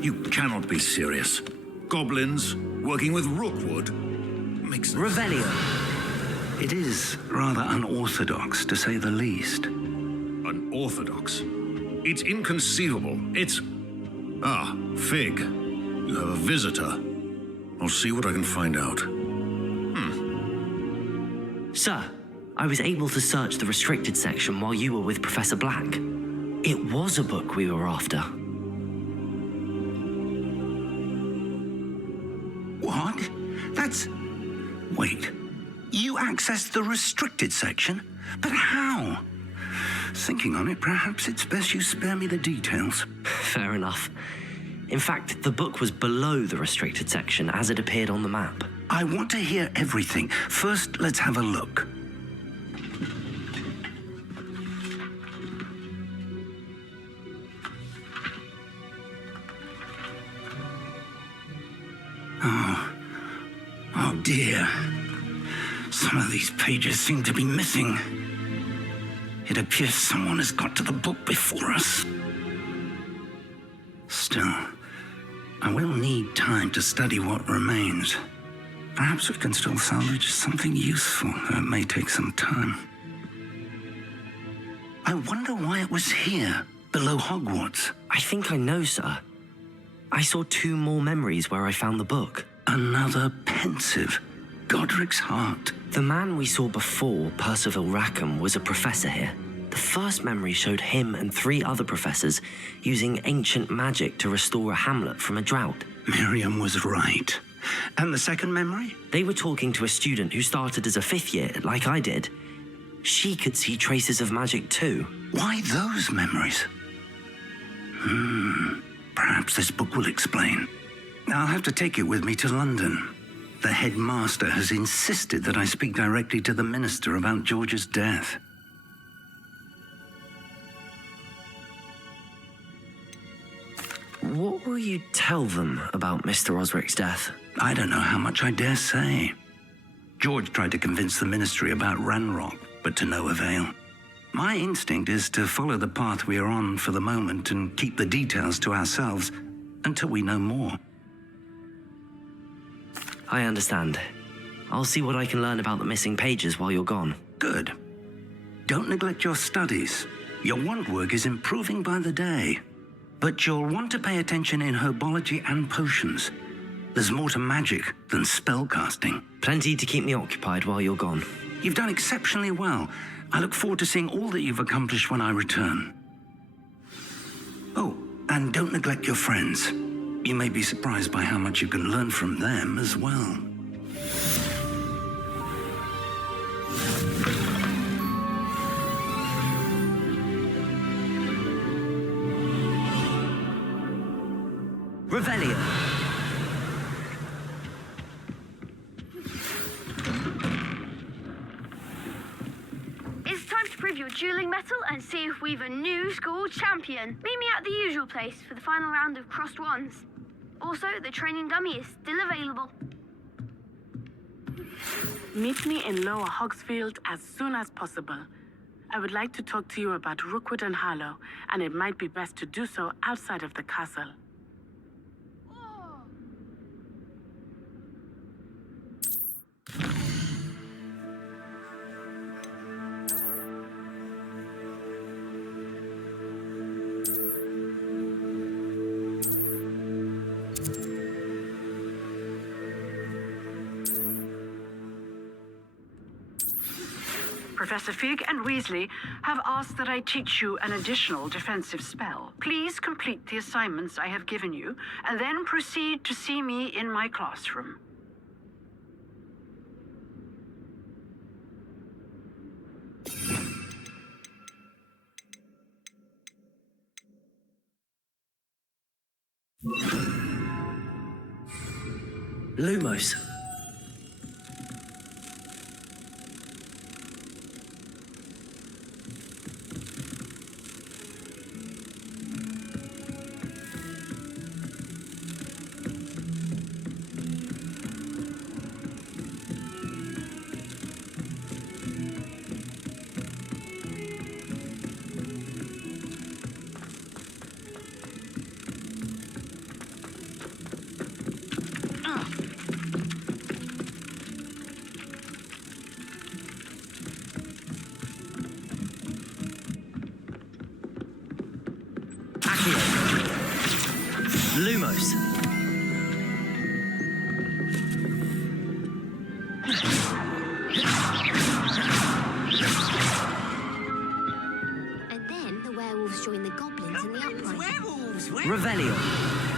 You cannot be serious. Goblins working with rookwood makes no Revelio. It is rather unorthodox, to say the least. Unorthodox? It's inconceivable. It's... Ah, Fig. You have a visitor. I'll see what I can find out. Sir, I was able to search the restricted section while you were with Professor Black. It was a book we were after. What? That's... Wait. You accessed the restricted section? But how? Thinking on it, perhaps it's best you spare me the details. Fair enough. In fact, the book was below the restricted section as it appeared on the map. I want to hear everything. First, let's have a look. Oh dear. Some of these pages seem to be missing. It appears someone has got to the book before us. Still, I will need time to study what remains. Perhaps we can still salvage something useful, though it may take some time. I wonder why it was here, below Hogwarts. I think I know, sir. I saw 2 more memories where I found the book. Another pensive. Godric's heart. The man we saw before, Percival Rackham, was a professor here. The first memory showed him and 3 other professors using ancient magic to restore a hamlet from a drought. Miriam was right. And the second memory? They were talking to a student who started as a 5th year, like I did. She could see traces of magic too. Why those memories? Perhaps this book will explain. I'll have to take it with me to London. The headmaster has insisted that I speak directly to the minister about George's death. What will you tell them about Mr. Osric's death? I don't know how much I dare say. George tried to convince the ministry about Ranrock, but to no avail. My instinct is to follow the path we are on for the moment and keep the details to ourselves until we know more. I understand. I'll see what I can learn about the missing pages while you're gone. Good. Don't neglect your studies. Your wand work is improving by the day. But you'll want to pay attention in herbology and potions. There's more to magic than spellcasting. Plenty to keep me occupied while you're gone. You've done exceptionally well. I look forward to seeing all that you've accomplished when I return. Oh, and don't neglect your friends. You may be surprised by how much you can learn from them as well. Revelio. It's time to prove your dueling mettle and see if we've a new school champion. Meet me at the usual place for the final round of crossed wands. Also, the training dummy is still available. Meet me in Lower Hogsfield as soon as possible. I would like to talk to you about Rookwood and Harlow, and it might be best to do so outside of the castle. Professor Fig and Weasley have asked that I teach you an additional defensive spell. Please complete the assignments I have given you, and then proceed to see me in my classroom. Lumos. Accio. Lumos. And then the werewolves joined the goblins in the uprising. Werewolves! Revelio.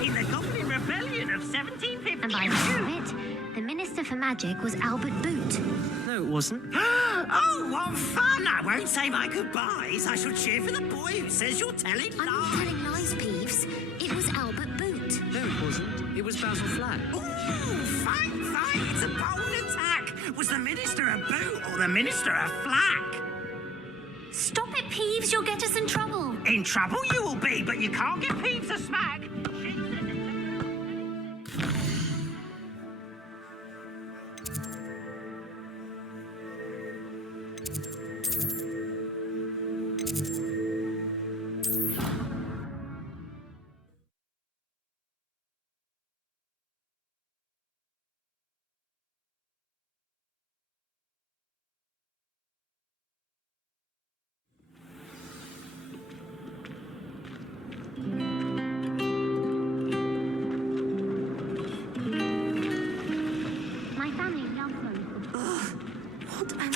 In the Goblin Rebellion of 1750. And by the end of it, the Minister for Magic was Albert Boot. No, it wasn't. Oh, what fun! I won't say my goodbyes. I shall cheer for the boy who says you're telling I'm not lies. telling lies, Peeves. It was Albert Boot. No, it wasn't. It was Basil Flat. Ooh, fine. It's a bold attack. Was the Minister a boot or the Minister a flack? Stop it, Peeves. You'll get us in trouble. In trouble you will be, but you can't get Peeves a smack. My family loves them. What am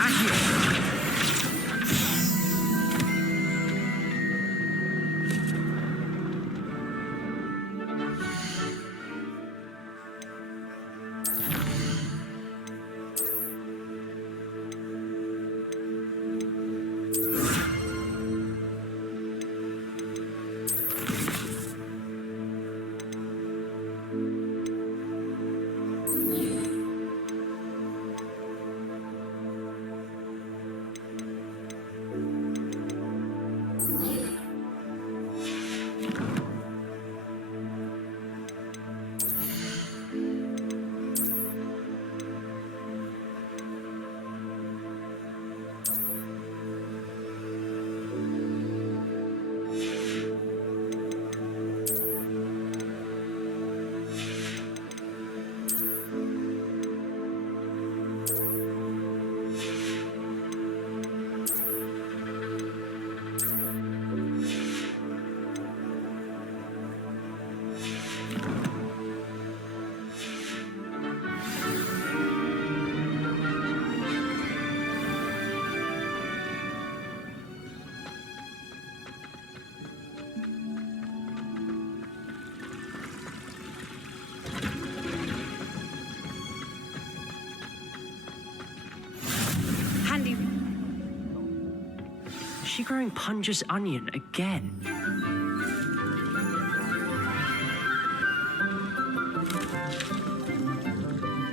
Is she growing Punja's onion again?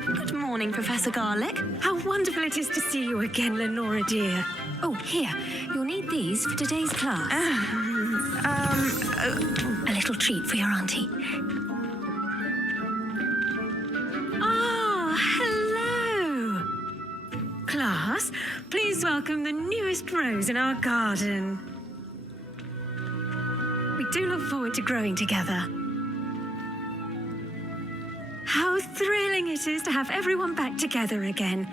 Good morning, Professor Garlick. How wonderful it is to see you again, Lenora dear. Oh, here, you'll need these for today's class. A little treat for your auntie. Oh, hello. Class, please welcome the newest rose in our garden. We do look forward to growing together. How thrilling it is to have everyone back together again.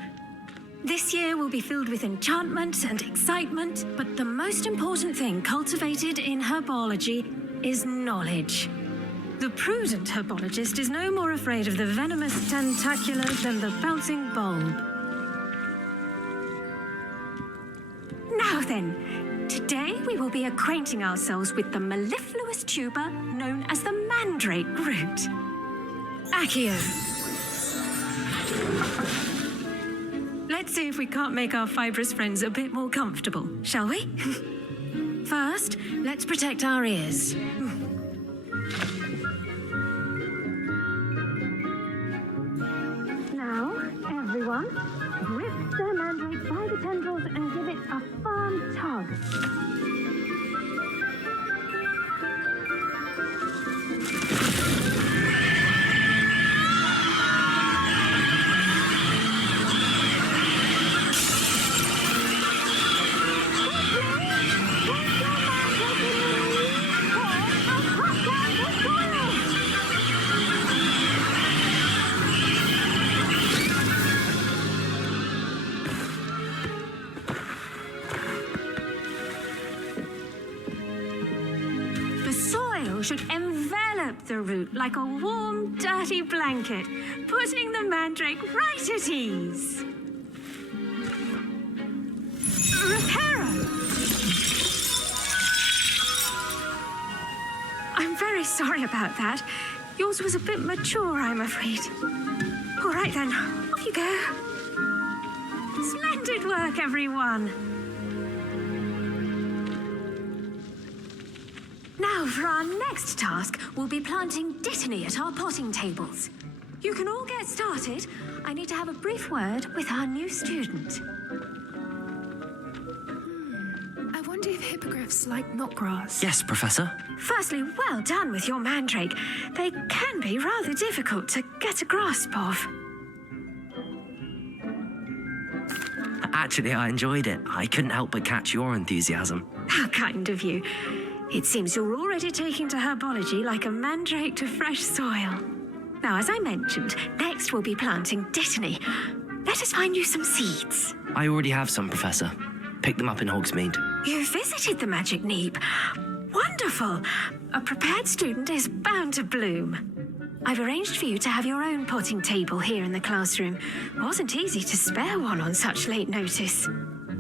This year will be filled with enchantment and excitement, but the most important thing cultivated in herbology is knowledge. The prudent herbologist is no more afraid of the venomous tentacular than the bouncing bulb. Now then, today we will be acquainting ourselves with the mellifluous tuber known as the mandrake root. Accio. Let's see if we can't make our fibrous friends a bit more comfortable, shall we? First, let's protect our ears. Now, everyone, grip the mandrake by the tendrils and give it a firm tug. soil should envelop the root like a warm, dirty blanket, putting the mandrake right at ease. Reparo! I'm very sorry about that. Yours was a bit mature, I'm afraid. All right then, off you go. Splendid work, everyone. Now, for our next task, we'll be planting dittany at our potting tables. You can all get started. I need to have a brief word with our new student. I wonder if hippogriffs like knotgrass. Yes, Professor. Firstly, well done with your mandrake. They can be rather difficult to get a grasp of. Actually, I enjoyed it. I couldn't help but catch your enthusiasm. How kind of you. It seems you're already taking to herbology like a mandrake to fresh soil. Now, as I mentioned, next we'll be planting dittany. Let us find you some seeds. I already have some, Professor. Picked them up in Hogsmeade. You visited the Magic Neep. Wonderful. A prepared student is bound to bloom. I've arranged for you to have your own potting table here in the classroom. Wasn't easy to spare one on such late notice.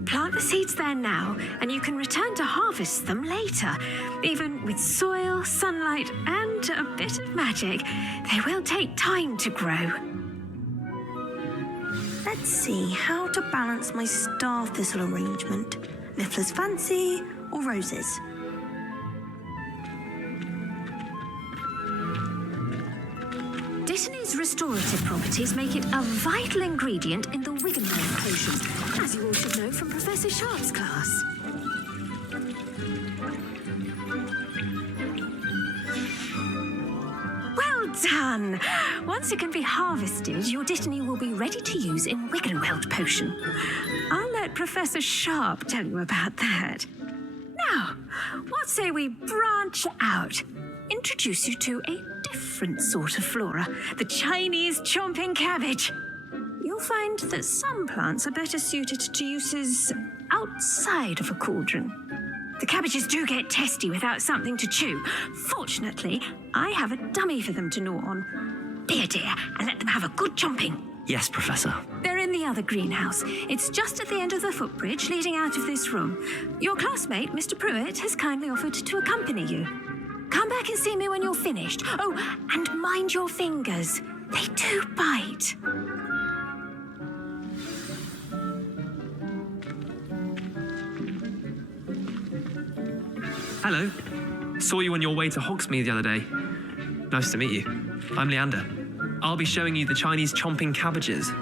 Plant the seeds there now, and you can return to harvest them later. Even with soil, sunlight, and a bit of magic, they will take time to grow. Let's see how to balance my star thistle arrangement. Niffler's fancy or roses? Dittany's restorative properties make it a vital ingredient in the Wiggenweld potions, as you all should know from Professor Sharp's class. Well done! Once it can be harvested, your dittany will be ready to use in Wiggenweld potion. I'll let Professor Sharp tell you about that. Now, what say we branch out? Introduce you to a different sort of flora, the Chinese chomping cabbage. You'll find that some plants are better suited to uses outside of a cauldron. The cabbages do get testy without something to chew. Fortunately, I have a dummy for them to gnaw on. Be a dear and let them have a good chomping. Yes, Professor. They're in the other greenhouse. It's just at the end of the footbridge leading out of this room. Your classmate, Mr. Pruitt, has kindly offered to accompany you. Come back and see me when you're finished. Oh, and mind your fingers. They do bite. Hello. Saw you on your way to Hogsmeade the other day. Nice to meet you. I'm Leander. I'll be showing you the Chinese chomping cabbages.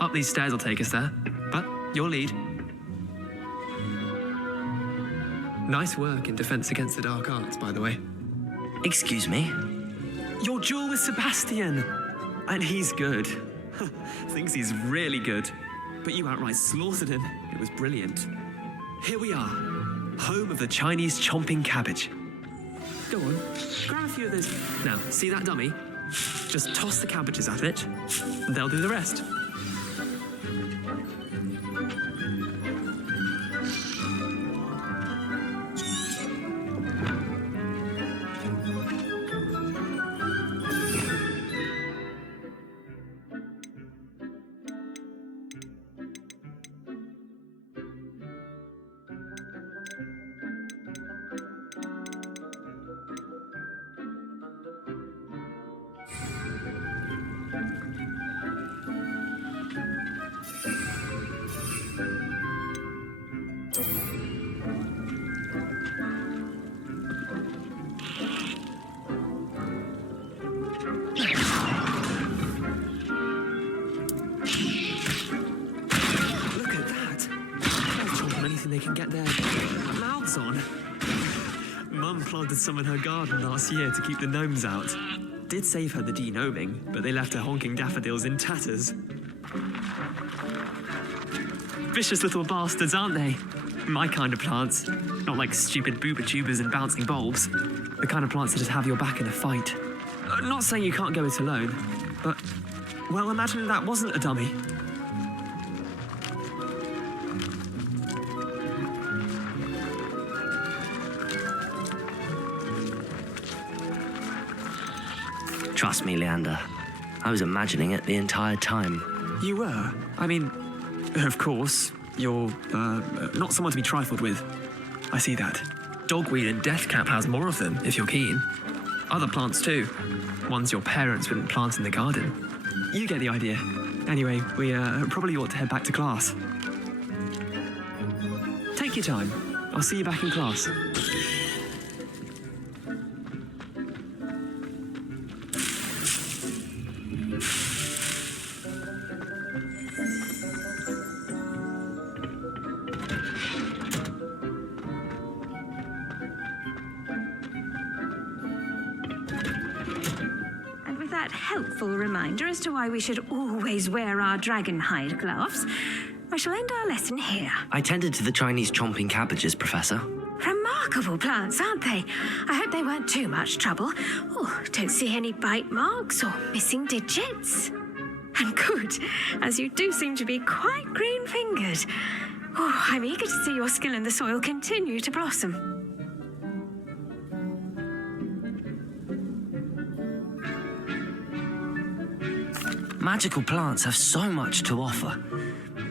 Up these stairs will take us there, but your lead. Nice work in Defense Against the Dark Arts, by the way. Excuse me? Your duel with Sebastian! And he's good. Thinks he's really good. But you outright slaughtered him. It was brilliant. Here we are, home of the Chinese chomping cabbage. Go on, grab a few of those. Now, see that dummy? Just toss the cabbages at it, and they'll do the rest. They can get their mouths on. Mum planted some in her garden last year to keep the gnomes out. Did save her the de-gnoming, but they left her honking daffodils in tatters. Vicious little bastards, aren't they? My kind of plants. Not like stupid booba tubers and bouncing bulbs. The kind of plants that just have your back in a fight. Not saying you can't go it alone, but, well, imagine that wasn't a dummy. Trust me, Leander. I was imagining it the entire time. You were? I mean, of course, you're not someone to be trifled with. I see that. Dogweed and deathcap has more of them, if you're keen. Other plants too. Ones your parents wouldn't plant in the garden. You get the idea. Anyway, we probably ought to head back to class. Take your time. I'll see you back in class. Helpful reminder as to why we should always wear our dragon hide gloves, I shall end our lesson here. I tended to the Chinese chomping cabbages, Professor. Remarkable plants, aren't they? I hope they weren't too much trouble. Oh, don't see any bite marks or missing digits. And good, as you do seem to be quite green-fingered. Oh, I'm eager to see your skill in the soil continue to blossom. Magical plants have so much to offer.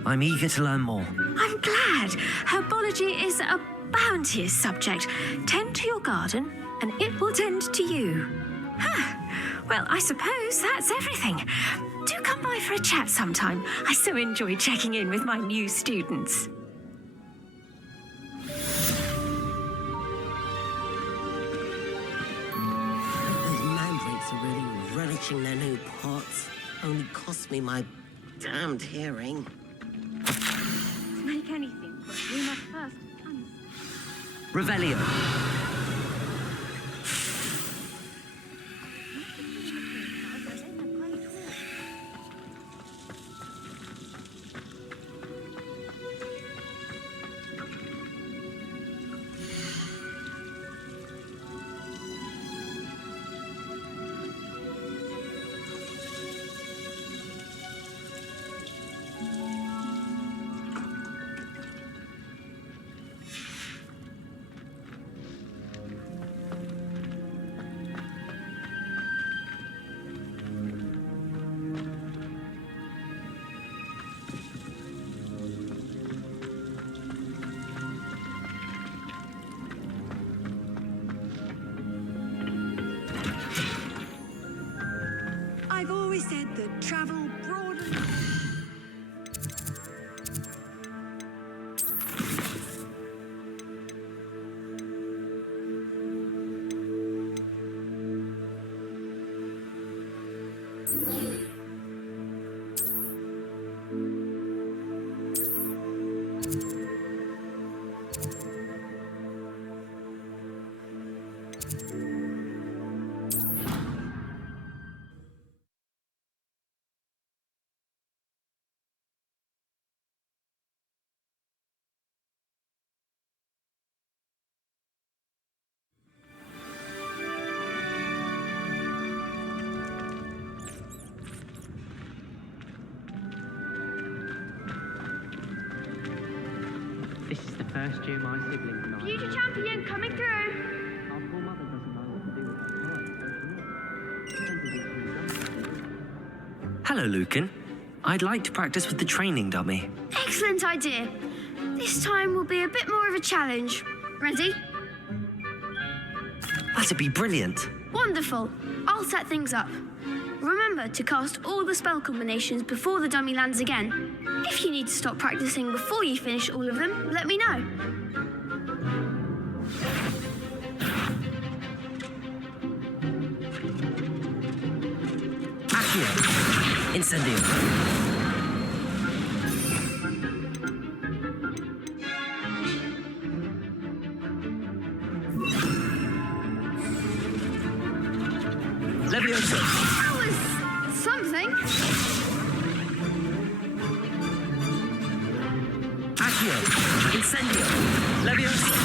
I'm eager to learn more. I'm glad. Herbology is a bounteous subject. Tend to your garden, and it will tend to you. Well, I suppose that's everything. Do come by for a chat sometime. I so enjoy checking in with my new students. Those mandrakes are really relishing their new pots. Only cost me my damned hearing. To make anything, we must first Revelio. I've always said that travel broadens. This is the first year my siblings and I... Future champion coming through! Our poor mother doesn't know what to do with her time. Hello, Lucan. I'd like to practice with the training dummy. Excellent idea. This time will be a bit more of a challenge. Ready? That'd be brilliant. Wonderful. I'll set things up. Remember to cast all the spell combinations before the dummy lands again. If you need to stop practicing before you finish all of them, let me know. Accio. Incendio. Levioso. That was something. Accio. Incendio. Levioso.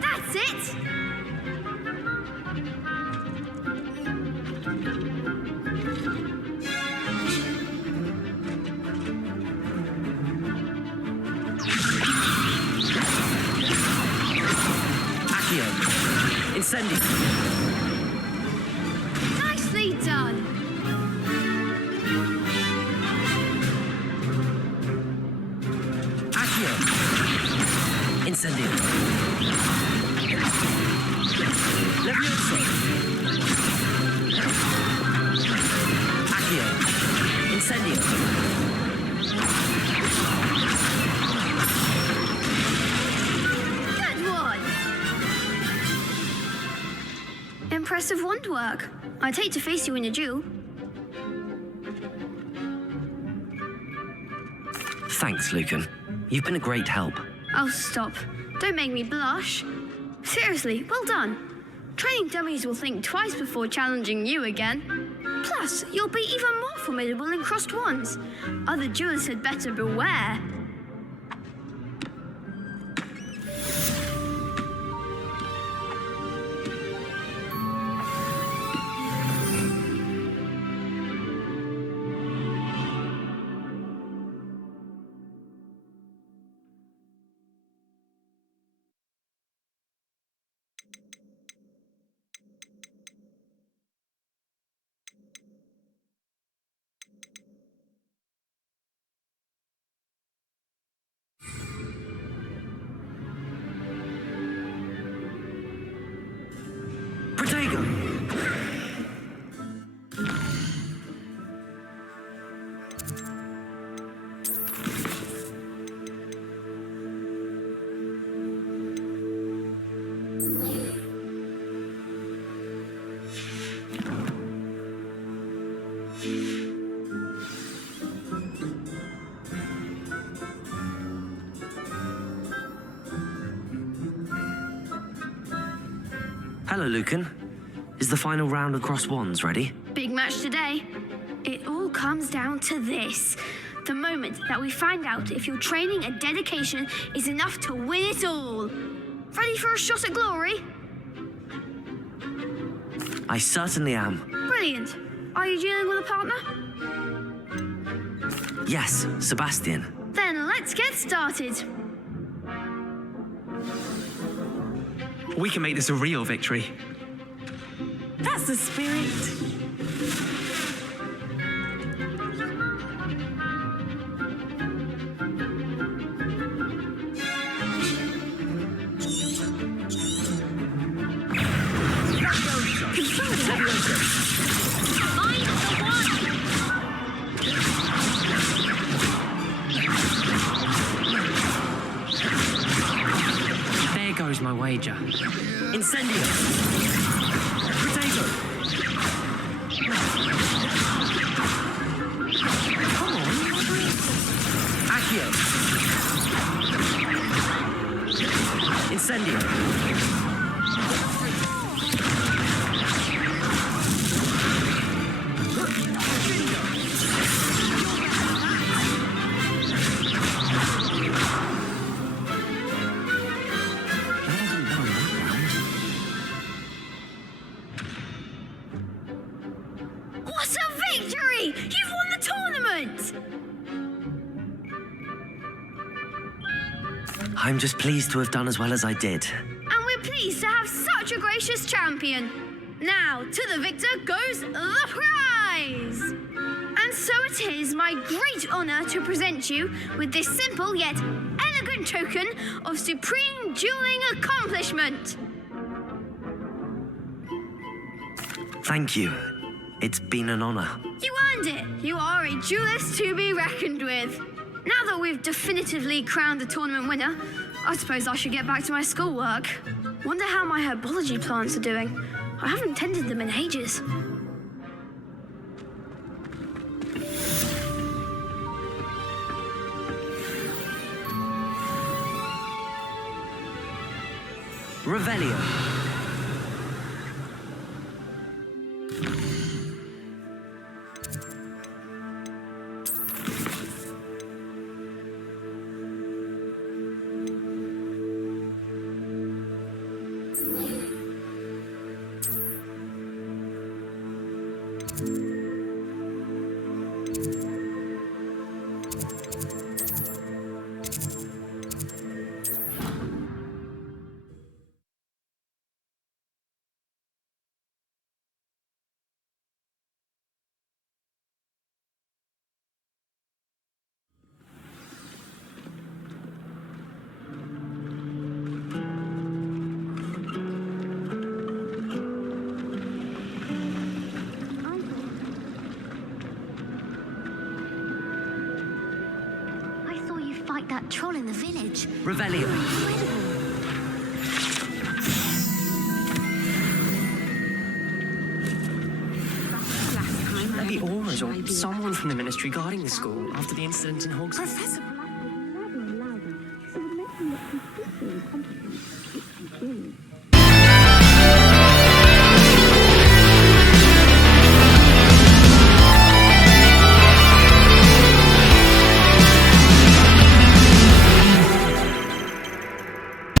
That's it. Accio. Incendio. Incendio. Levioso. Accio. Incendio. Good one! Impressive wand work. I'd hate to face you in a duel. Thanks, Lucan. You've been a great help. Oh, stop. Don't make me blush. Seriously, well done. Training dummies will think twice before challenging you again. Plus, you'll be even more formidable in crossed wands. Other duelists had better beware. Protego! Hello, Lucan. Is the final round of cross wands ready? Big match today. It all comes down to this. The moment that we find out if your training and dedication is enough to win it all. Ready for a shot at glory? I certainly am. Brilliant. Are you dealing with a partner? Yes, Sebastian. Then let's get started. We can make this a real victory. That's the spirit. There goes my wager. Incendio! Protego! Come on! Accio! Incendio! What a victory! You've won the tournament! I'm just pleased to have done as well as I did. And we're pleased to have such a gracious champion. Now, to the victor goes the prize! And so it is my great honor to present you with this simple yet elegant token of supreme dueling accomplishment. Thank you. It's been an honor. You earned it. You are a duelist to be reckoned with. Now that we've definitively crowned the tournament winner, I suppose I should get back to my schoolwork. Wonder how my herbology plants are doing. I haven't tended them in ages. Revelio. patrolling the village. Revelio. The Auras or someone from the Ministry guarding the school after the incident in Hogsmeade. Professor